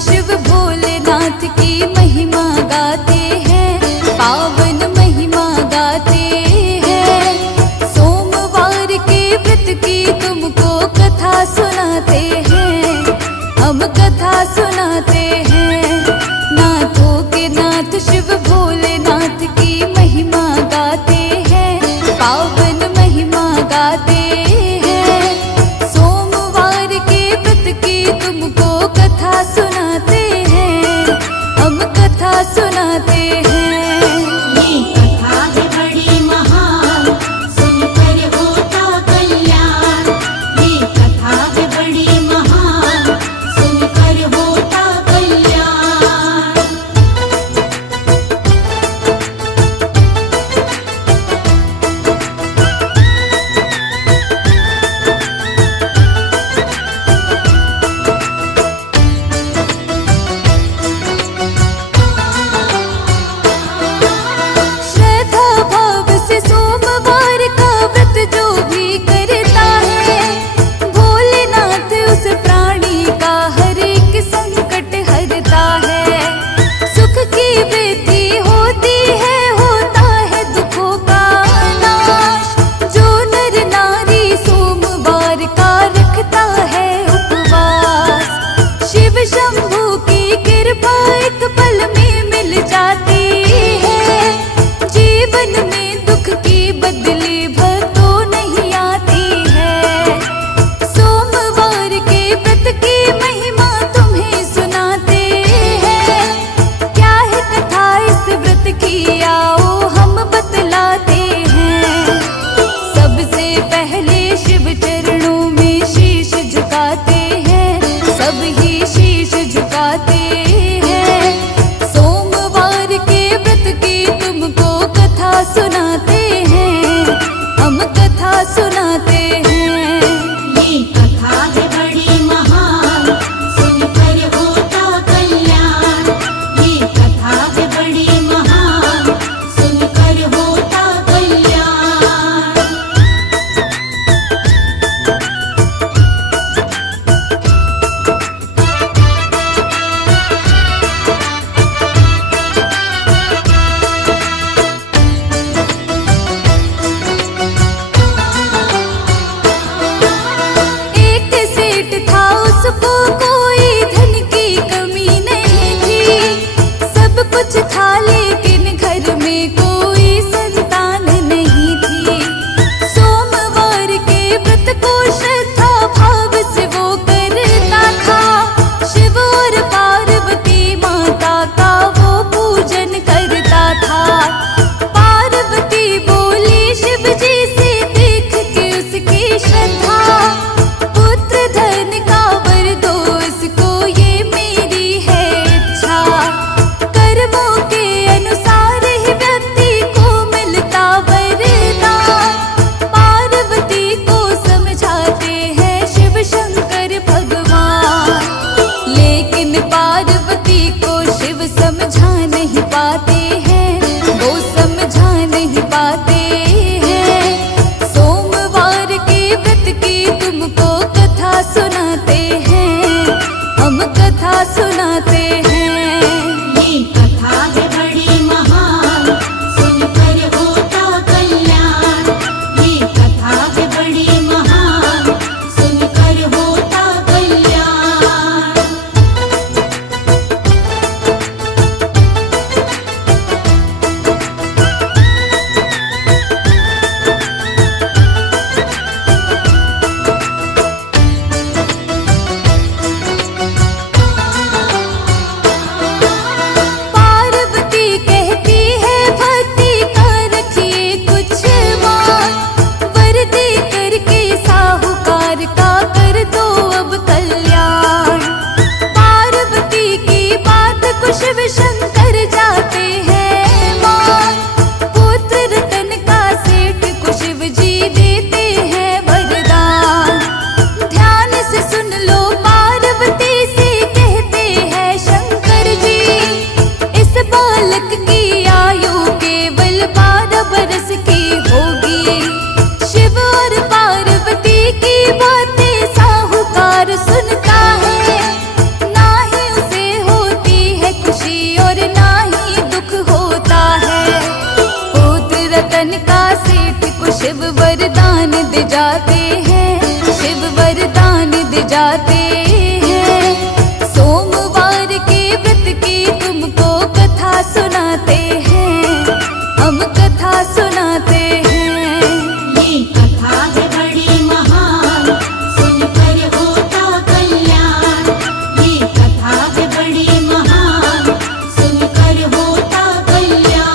शिव भोलेनाथ की महिमा गाते हैं, पावन महिमा गाते हैं। सोमवार के व्रत की तुमको कथा सुनाते हैं, हम कथा सुनाते हैं। नाथों के नाथ शिव भोलेनाथ की महिमा गाते हैं, पावन महिमा गाते हैं। सोमवार के व्रत की तुमको कथा सुनाते हैं, हम कथा सुनाते हैं। ये कथा है बड़ी महान, सुनकर होता कल्याण। ये कथा है बड़ी महान, सुनकर होता कल्याण। शिव वरदान दे जाते हैं, शिव वरदान दे जाते हैं। सोमवार के व्रत की तुमको कथा सुनाते हैं, हम कथा सुनाते हैं। ये कथा है बड़ी महान, सुनकर होता कल्याण। ये कथा है बड़ी महान, सुनकर होता कल्याण।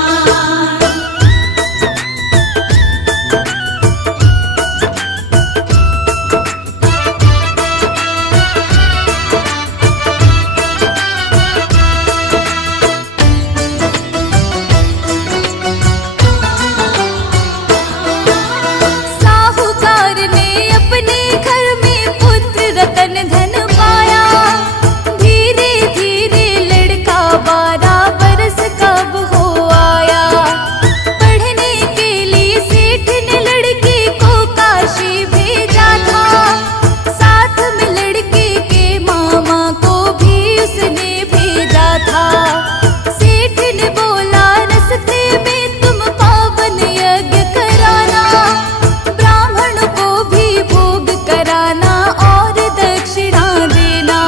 साहूकार ने अपने घर में पुत्र रतन धन पाया। धीरे धीरे लड़का 12 बरस कब हो आया। पढ़ने के लिए सेठ ने लड़के को काशी भेजा था। साथ में लड़के के मामा को भी उसने भेजा था। सेठ ने बोला रस्ते में तुम पावन यज्ञ कराना, ब्राह्मण को भी भोग कराना और दक्षिणा देना।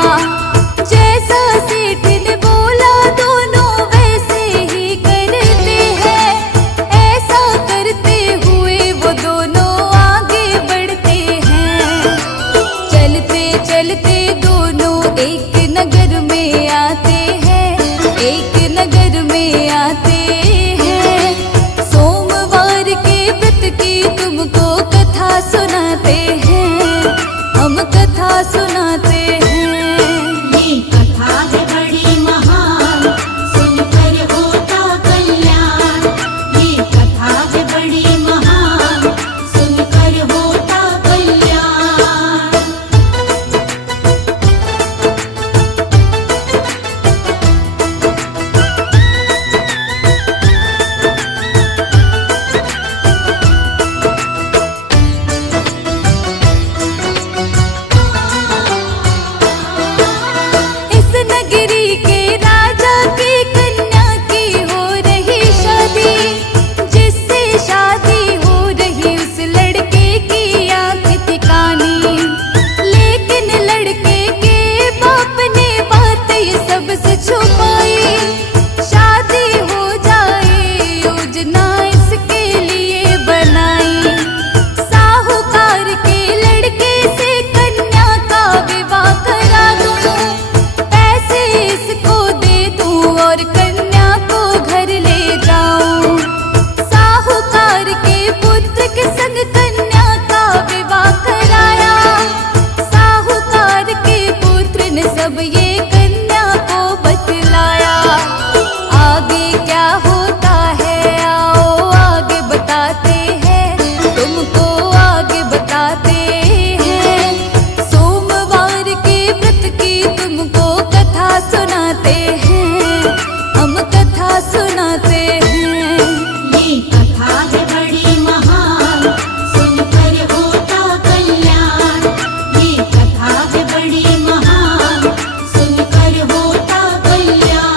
जैसा सेठ ने बोला दोनों वैसे ही करते हैं। ऐसा करते हुए वो दोनों आगे बढ़ते हैं। चलते चलते दोनों एक नगर में आते हैं, एक नगर में आते हैं। सोमवार के व्रत की तुमको कथा सुनाते हैं, हम कथा सुनाते हैं। ये कथा है बड़ी महान, सुनकर होता कल्याण। ये कथा है बड़ी महान, सुनकर होता कल्याण। इस नगरी के राजा की कन्या की हो रही शादी। जिससे शादी हो रही उस लड़के की आंख थी कानी। लेकिन लड़के के बाप ने बात ये सबसे छुपाई। शादी हो जाए योजना इसके लिए बनाई। साहूकार के लड़के से कन्या का विवाह करा दूं। पैसे इसको दे दूं और कन्या को घर ले जाऊं। साहूकार के पुत्र के संग कन्या का विवाह कराया। साहूकार के पुत्र ने सब ये कन्या को बतलाया। आगे क्या होता है आओ आगे बताते हैं, तुमको आगे बताते हैं। सोमवार के व्रत की तुमको कथा सुनाते हैं, हम कथा सुनाते हैं। ये कथा है बड़ी महान, सुनकर होता कल्याण। ये कथा है बड़ी महान, सुनकर होता कल्याण।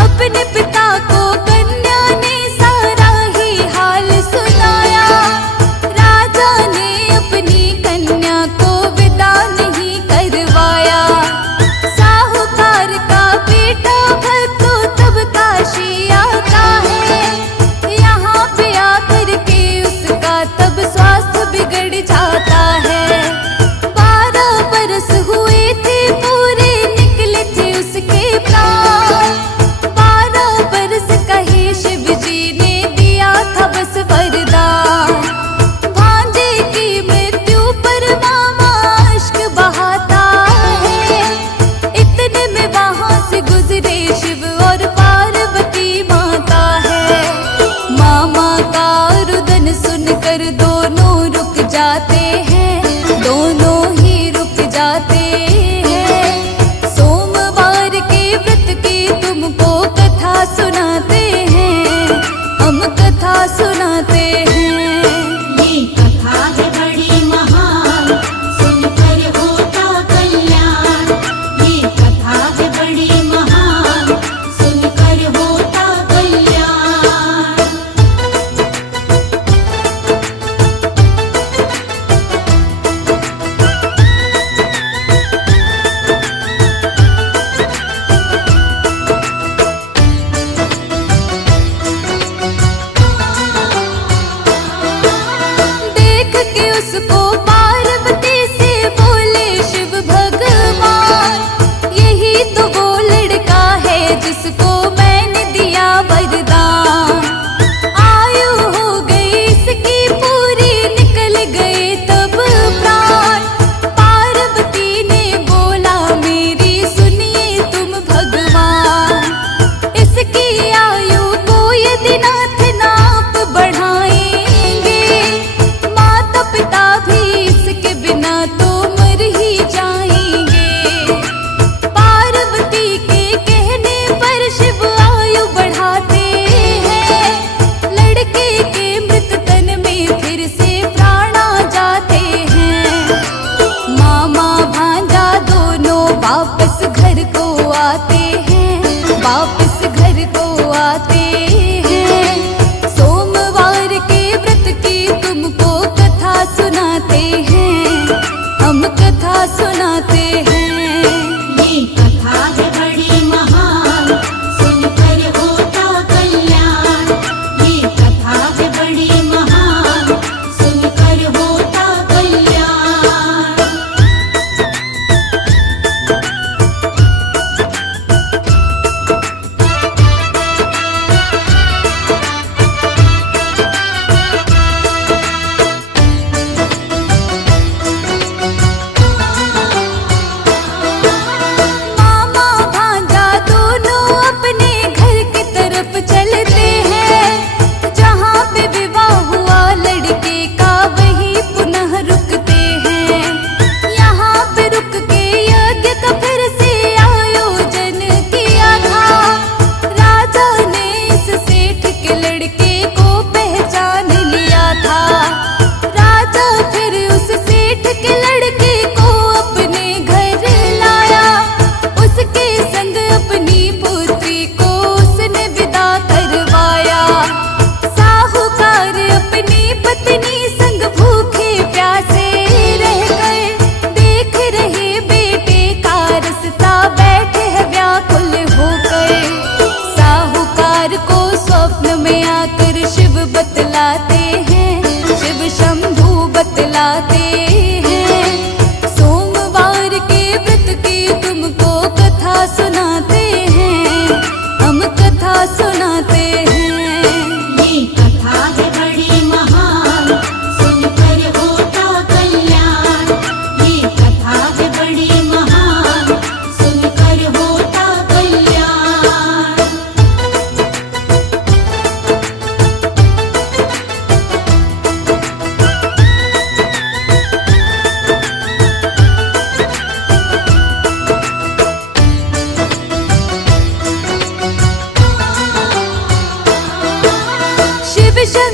अपने पिता को कन्या ने सारा ही हाल सुनाया। राजा ने अपनी कन्या को विदा नहीं करवाया। साहूकार का बेटा भक्तो तब काशी आता है। यहाँ पे आकर के उसका तब स्वास्थ्य बिगड़ जाता है। 12 बरस हुए थे पूरे, निकले थे उसके प्राण। 12 बरस कहे शिव जी ने दिया था बस वरदान। भांजे की मृत्यु पर मामा अश्क बहाता है। इतने में वहां से गुजरे शिव और पार्वती माता है। मामा का रुदन सुनकर दोनों रुक जाते हैं, दोनों ही रुक जाते हैं। सोमवार के व्रत की तुमको कथा सुनाते हैं,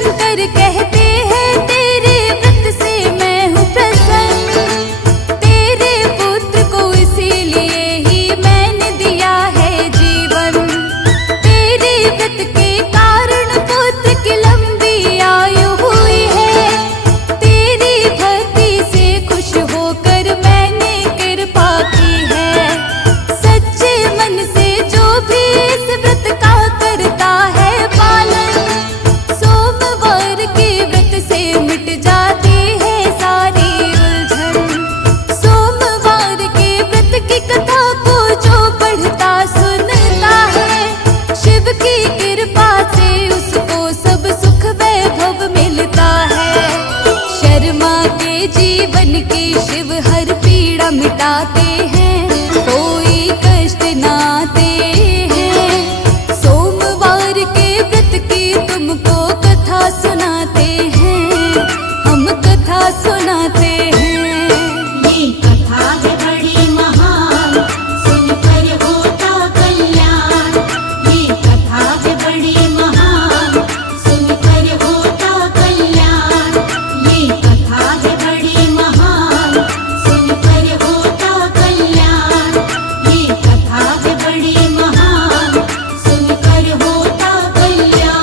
शंकर कहते हैं तेरे व्रत से मैं हूँ प्रसन्न, तेरे पुत्र को इसीलिए ही मैंने दिया है जीवन। तेरे व्रत के कारण पुत्र की लंबी आयु हुई है, तेरी भक्ति से खुश होकर मैंने कृपा की है। सच्चे मन से जो भी इस व्रत का करता है पालन, सोमवार के व्रत से मिट जाती है सारी उलझन। सोमवार के व्रत की कथा को जो पढ़ता सुनता है, शिव की कृपा से उसको सब सुख वैभव मिलता है। शर्मा के जीवन की शिव हर पीड़ा मिटाते हैं, कोई कष्ट नाते हैं। सोमवार के व्रत की तुमको कथा सुनाते हैं, हम कथा सुनाते हैं। ये कथा है बड़ी महान, सुनकर होता कल्याण। ये कथा है बड़ी महान, सुनकर होता कल्याण। ये कथा है बड़ी महान, सुनकर होता कल्याण। ये कथा है बड़ी महान, सुनकर होता कल्याण।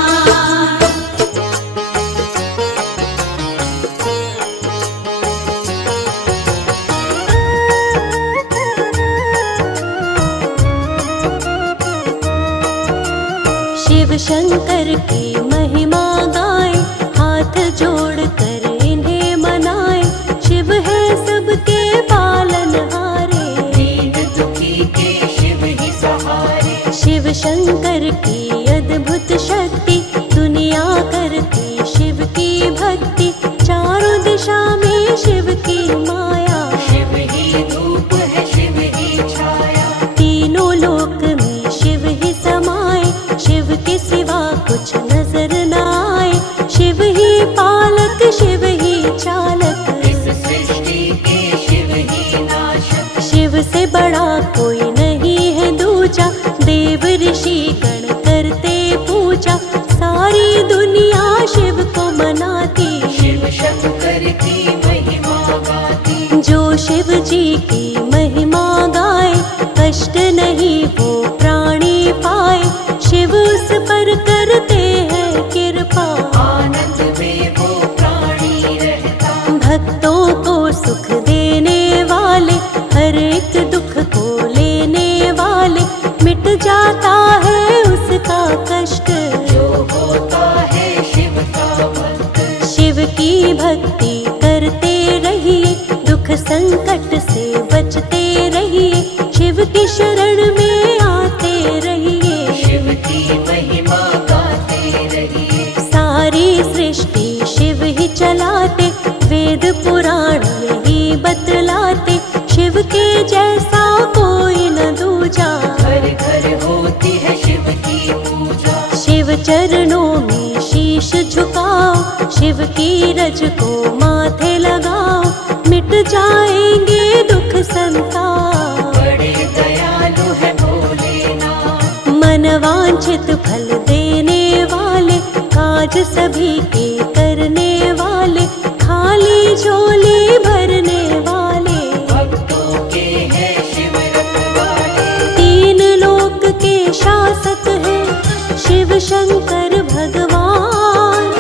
शिव शंकर की महिमा गाए, हाथ जोड़कर इन्हें मनाए। शिव है सबके पालनहारे, दीन दुखी के शिव ही सहारे। शिव शंकर की अद्भुत शक्ति, दुनिया करती शिव की भक्ति। चारों दिशा में शिव की माया, शिव ही धूप है शिव ही छाया। तीनों लोक में शिव ही समाए। शिव के सिवा कुछ नजर न आए, शिव ही पालक शिव ही चालक। इस सृष्टि के शिव ही नाशक। शिव से बड़ा कोई नहीं है दूजा, देव ऋषि गण करते पूजा। सारी दुनिया शिव को मनाती, शिव शंकर की महिमा गाती। जो शिव जी की महिमा गाए, कष्ट नहीं वो प्राणी पाए। शिव उस पर करते हैं कृपा, आनंद में वो प्राणी रहता। भक्तों को सुख देने वाले, हर एक दुख को लेने वाले। मिट जाता है उसका कष्ट, जो होता है शिव का भक्त। शिव की भक्ति करते रहिए, दुख संकट से बचते रहिए। शिव की शरण में आते रहिए, शिव की महिमा गाते रहिए। सारी सृष्टि शिव ही चलाते, वेद पुराण यही बतलाते। शिव के जैसा कोई न दूजा, घर घर होती है शिव की पूजा। शिव चरणों में शीश झुकाओ, शिव की रज को माथे लगाओ। मिट जाएंगे दुख संताप, बड़े दयालु है भोलेनाथ। मन वांछित फल देने वाले, काज सभी के करने वाले। खाली झोली भरने वाले, भक्तों के हैं शिव रखवाले। तीन लोक के शासक हैं शिव शंकर भगवान।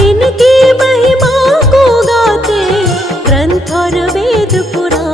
इनकी महिमा को गाते ग्रंथ और वेद पुराण।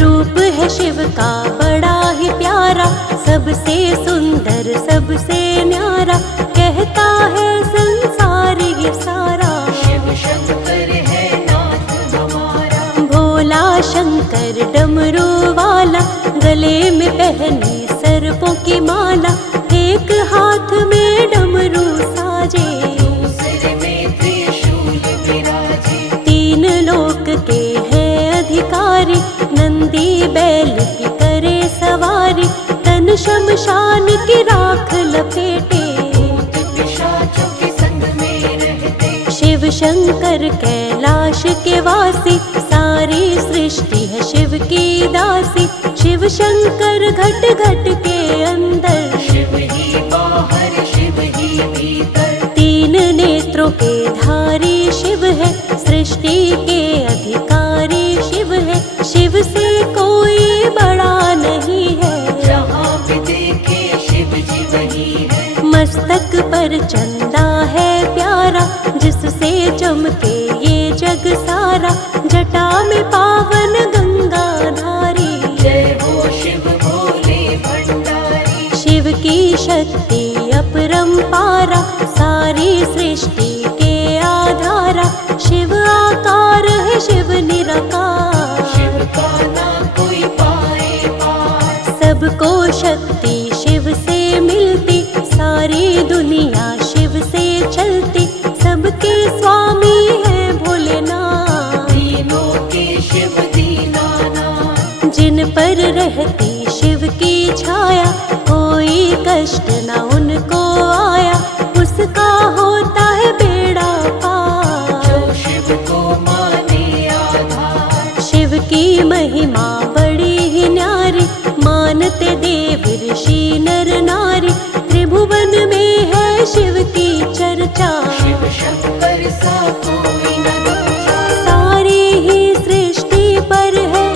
रूप है शिव का बड़ा ही प्यारा, सबसे सुंदर सबसे न्यारा। कहता है संसार ये सारा, शिव शंकर है नाथ हमारा। भोला शंकर डमरू वाला, गले में पहनी सर्पों की माला। एक हाथ में डमरू साजे, दूसरे में त्रिशूल विराजे। तीन लोक के हैं अधिकारी, नंदी बैल की करे सवारी। तन शमशान की राख लपेटे, भूत पिशाचों के संग में रहते। शिव शंकर कैलाश के वासी। सारी सृष्टि है शिव की दासी, शिव शंकर घट घट के अंदर, शिव ही बाहर शिव ही भीतर। तीन नेत्रों के धारी शिव है, सृष्टि के अधिकारी शिव है। शिव से कोई बड़ा नहीं है, जहाँ भी देखे शिव जी वही है। मस्तक पर चंदा है प्यारा, जिससे चमके ये जग सारा। जटा में पावन गंगा धारी, जय हो शिव भोले भंडारी। शिव की शक्ति अपरंपारा, सारी सृष्टि के आधारा। शिव आकार है शिव निराकार, शिव का ना कोई पाए पार। सबको शक्ति शिव से मिलती, सारी दुनिया शिव से चलती। सबके स्वामी है भोलेनाथ, दीनों के शिव दीनानाथ। जिन पर रहती शिव की छाया, कोई कष्ट न उनको आया। उसका होता है बेड़ा पार, जो शिव को माने आधार। शिव की महिमा बड़ी ही न्यारी, मानते देव ऋषि नर नारी। त्रिभुवन में है शिव की चर्चा, शिव शंकर सा कोई न दूजा। सारी ही सृष्टि पर है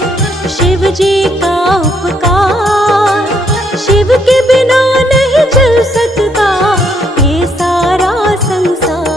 शिव जी का उपकार। शिव के बिना नहीं चल सकता ये सारा संसार।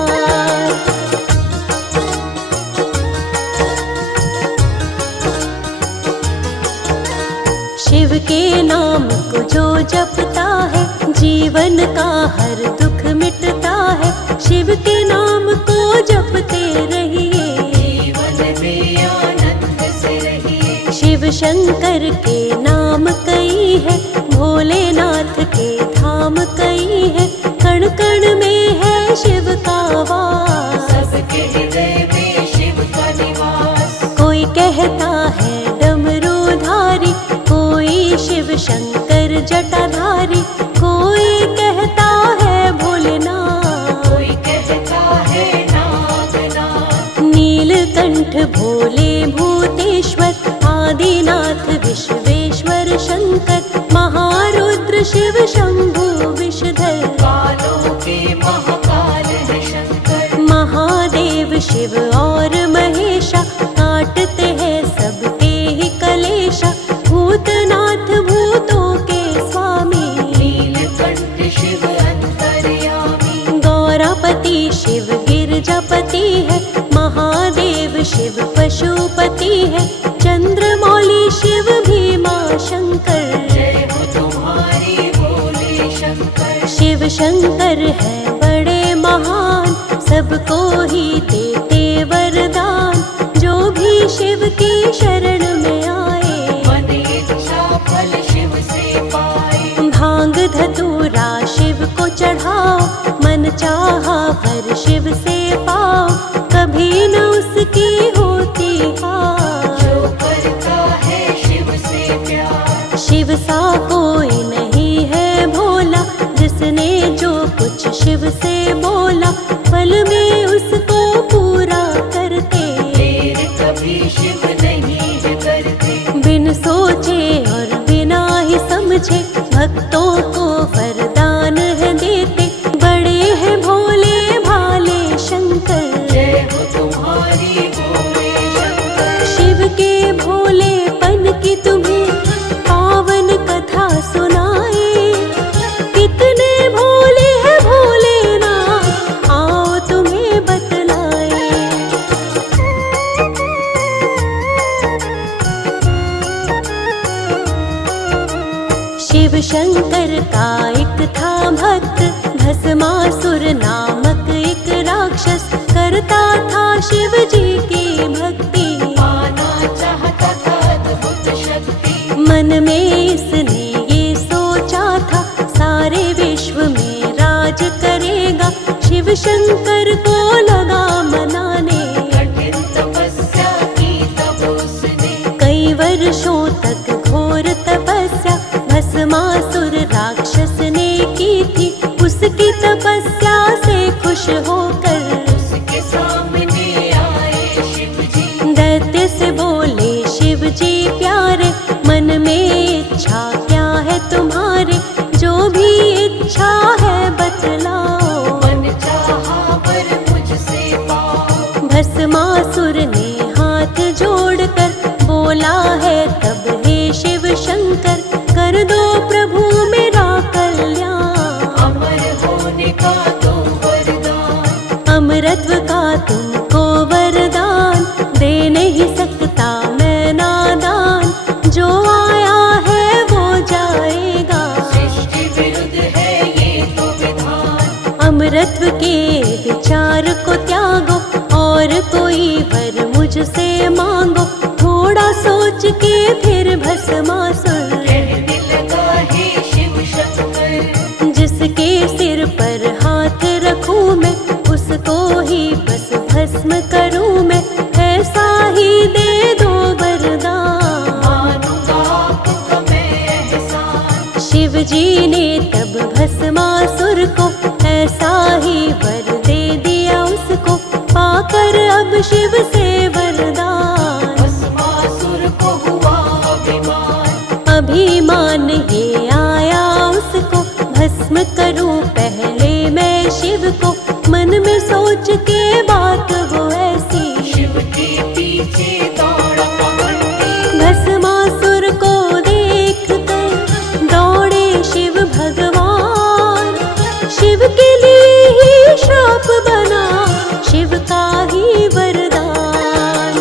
शिव के नाम को जो जपता है, जीवन का हर दुख मिटता है। शिव के नाम को जपते रहिए, जीवन में आनंद से रहिए। शिव शंकर के नाम कई है, भोलेनाथ के धाम कई है। कण कण में है शिव का वास, सबके हृदय में शिव का निवास। कोई कहता है डमरूधारी, कोई शिव शंकर जटाधारी। कोई कहता है भोलेनाथ, कोई कहता है नागनाथ। नीलकंठ भोले भूतेश्वर, आदिनाथ विश्वेश्वर शंकर। महारुद्र शिव शंभु विषधर, कालों के महाकाल है शंकर। महादेव शिव और महेशा, काटते हैं सबके ही कलेशा। भूतनाथ भूतों के स्वामी, नीलकंठ शिव अंतर्यामी। गौरापति शिव गिरजापति है, महादेव शिव पशुपति है। चंद्रमौली शिव भीमा शंकर, जय हो तुम्हारी भोले शंकर। शिव शंकर है बड़े महान, सबको ही देते वरदान। जो भी शिव की शरण में आए, मन इच्छा फल शिव से पाए। भांग धतूरा शिव को चढ़ाओ, मन चाहा वर शिव से पाओ। कभी न उसकी होती हार, जो करता है शिव से प्यार। शिव सा कोई नहीं है भोला, जिसने जो कुछ शिव से बोला, पल में उसको पूरा करते। देर कभी शिव नहीं है करते। बिन सोचे और बिना ही समझे, भक्तों को वरदान है देते। बड़े हैं भोले भाले शंकर, जय हो तुम्हारी भोले शंकर। शिव के भोलेपन की तुम्हें पावन कथा सुनाए। कितने भोले हैं भोलेनाथ, आओ तुम्हें बतलाए। शिव शंकर का एक था भक्त, भस्मासुर नामक एक राक्षस। करता था शिव जी की भक्ति, पाना चाहता था अद्भुत शक्ति। मन में इसने ये सोचा था, सारे विश्व में राज करेगा। शिव शंकर को लगा मनाने, कठिन तपस्या की तब उसने। कई वर्षों तक घोर तपस्या भस्मासुर राक्षस ने की थी। उसकी तपस्या से खुश होकर उसके सामने आए शिव जी। दैत्य से बोले शिव जी प्यारे, मन में अपरत्व के विचार को त्यागो और कोई वर मुझसे मांगो। थोड़ा सोच के फिर भस्मासुर कहने लगा हे शिव शंकर, जिसके सिर पर हाथ रखूं मैं, उसको ही बस भस्म करूं मैं। ऐसा ही दे दो वरदान, मानूंगा आपका मैं एहसान। शिव जी ने तब भस्मासुर को ऐसा ही वर दे दिया उसको। पाकर अब शिव से वरदान, भस्मासुर को हुआ अभिमान, अभिमान ये आया उसको। भस्म करूं पहले मैं शिव को, मन में सोच के बात वो ऐसी। शिव के पीछे दौड़ा पवंती, भस्मासुर को देख कर दौड़े शिव भगवान। शिव के लिए ही श्राप बना, शिव का ही वरदान।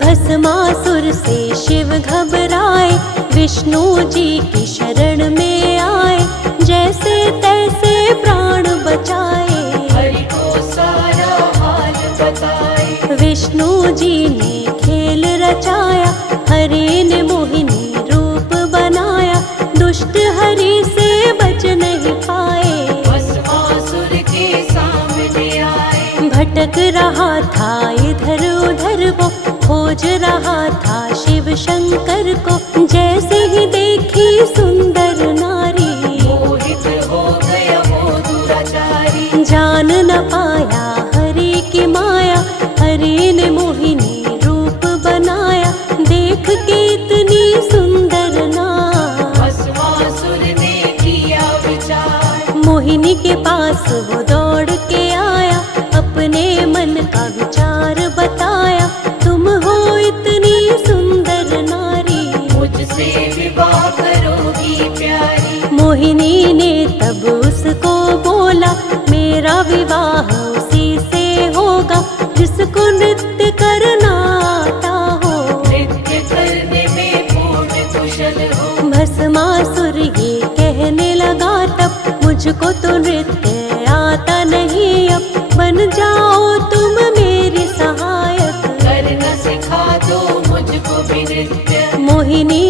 भस्मासुर से शिव घबराए, विष्णु जी की शरण में आए। जैसे तैसे प्राण बचाए, हरि को सारा हाल बताए। विष्णु जी ने खेल रचाया, हरि ने मोहिनी रूप बनाया। दुष्ट हरि से बच नहीं पाए, भस्मासुर के सामने आए। भटक रहा था इधर उधर वो, खोज रहा था शिव शंकर को। जैसे ही देखी सुंदर नारी, मोहित हो गया वो दुराचारी। जान न पाया हरि की माया, हरि ने मोहिनी रूप बनाया। देख के इतनी सुंदर नार, भस्मासुर ने किया विचार, मोहिनी के पास वो दौड़ के आया। अपने मन का विचार बताया, तुम हो इतनी सुंदर नारी, मुझसे विवाह करोगी प्यारी। मोहिनी ने तब उसको बोला, मेरा विवाह उसी से होगा जिसको नृत्य करना आता हो, नृत्य करने में पूर्ण कुशल हो। भस्मासुर ये कहने लगा तब, मुझको तो नृत्य आता नहीं अब। बन जाओ तुम मेरी सहायक, करना सिखा दो मुझको भी नृत्य। मोहिनी